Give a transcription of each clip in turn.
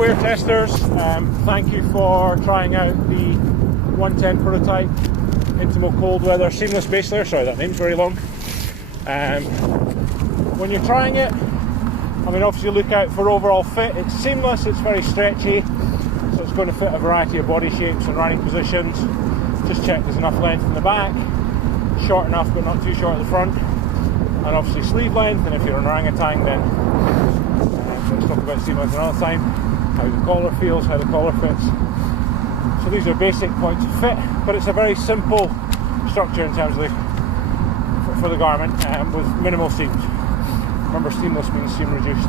wear testers, thank you for trying out the 110 prototype Intimo cold weather seamless base layer. Sorry, that name's very long. When you're trying it, I mean, obviously look out for overall fit. It's seamless, it's very stretchy, so it's going to fit a variety of body shapes and riding positions. Just check there's enough length in the back, short enough but not too short at the front, and obviously sleeve length. And if you're an orangutan, then let's talk about seamless another time, how the collar feels, how the collar fits. So these are basic points of fit, but it's a very simple structure in terms of for the garment, with minimal seams. Remember, seamless means seam reduced.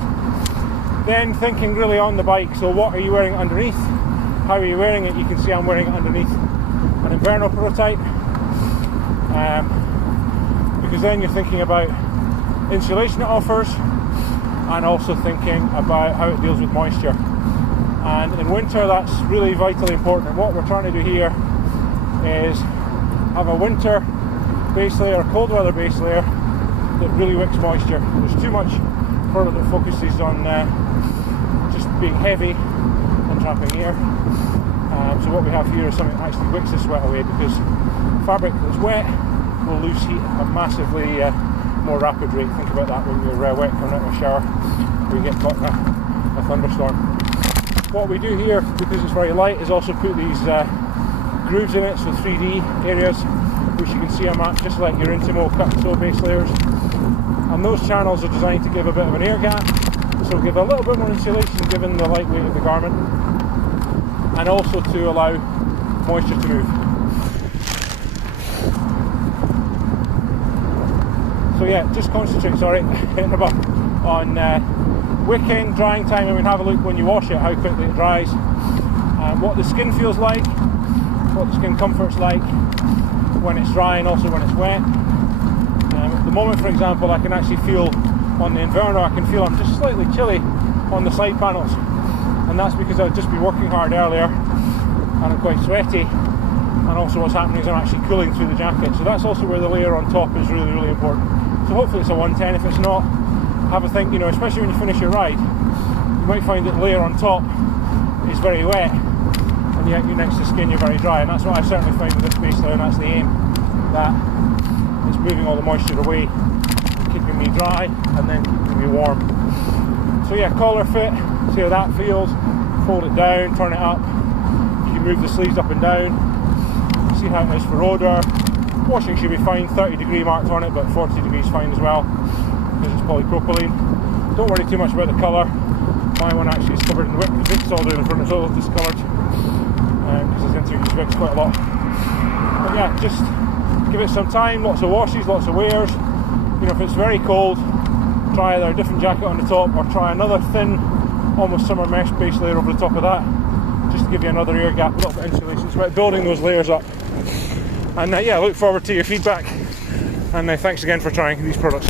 Then thinking really on the bike, so what are you wearing underneath? How are you wearing it? You can see I'm wearing it underneath an Inverno prototype, because then you're thinking about insulation it offers, and also thinking about how it deals with moisture. And in winter, that's really vitally important. And what we're trying to do here is have a winter base layer, a cold weather base layer that really wicks moisture. There's too much product that focuses on just being heavy and trapping air. So what we have here is something that actually wicks the sweat away, because fabric that's wet will lose heat at a massively more rapid rate. Think about that when you're wet coming out of a shower, or you get caught in a thunderstorm. What we do here, because it's very light, is also put these grooves in it, so 3D areas, which you can see are marked just like your Intimo cut and sew base layers. And those channels are designed to give a bit of an air gap, so give a little bit more insulation given the light weight of the garment, and also to allow moisture to move. So yeah, just concentrate, hitting a button on wicking, drying time. I mean, have a look when you wash it, how quickly it dries, what the skin feels like, what the skin comfort's like when it's dry and also when it's wet. At the moment, for example, I can actually feel on the Inverno, I can feel I'm just slightly chilly on the side panels, and that's because I've just been working hard earlier and I'm quite sweaty, and also what's happening is I'm actually cooling through the jacket. So that's also where the layer on top is really, really important. So hopefully it's a 110. If it's not, have a think, especially when you finish your ride, you might find that the layer on top is very wet, and yet you next to the skin you're very dry. And that's what I certainly find with this base layer, and that's the aim, that it's moving all the moisture away, keeping me dry and then keeping me warm. So yeah, collar fit, see how that feels. Fold it down, turn it up. You can move the sleeves up and down. See how it is for odour. Washing should be fine, 30-degree marks on it, but 40 degrees fine as well, because it's polypropylene. Don't worry too much about the colour. My one actually is covered in Vicks solder in the front, it's all discoloured, because it's into use Vicks quite a lot. But yeah, just give it some time, lots of washes, lots of wears. If it's very cold, try either a different jacket on the top, or try another thin, almost summer mesh base layer over the top of that, just to give you another air gap, a little bit of insulation. It's about building those layers up. And yeah, I look forward to your feedback, and thanks again for trying these products.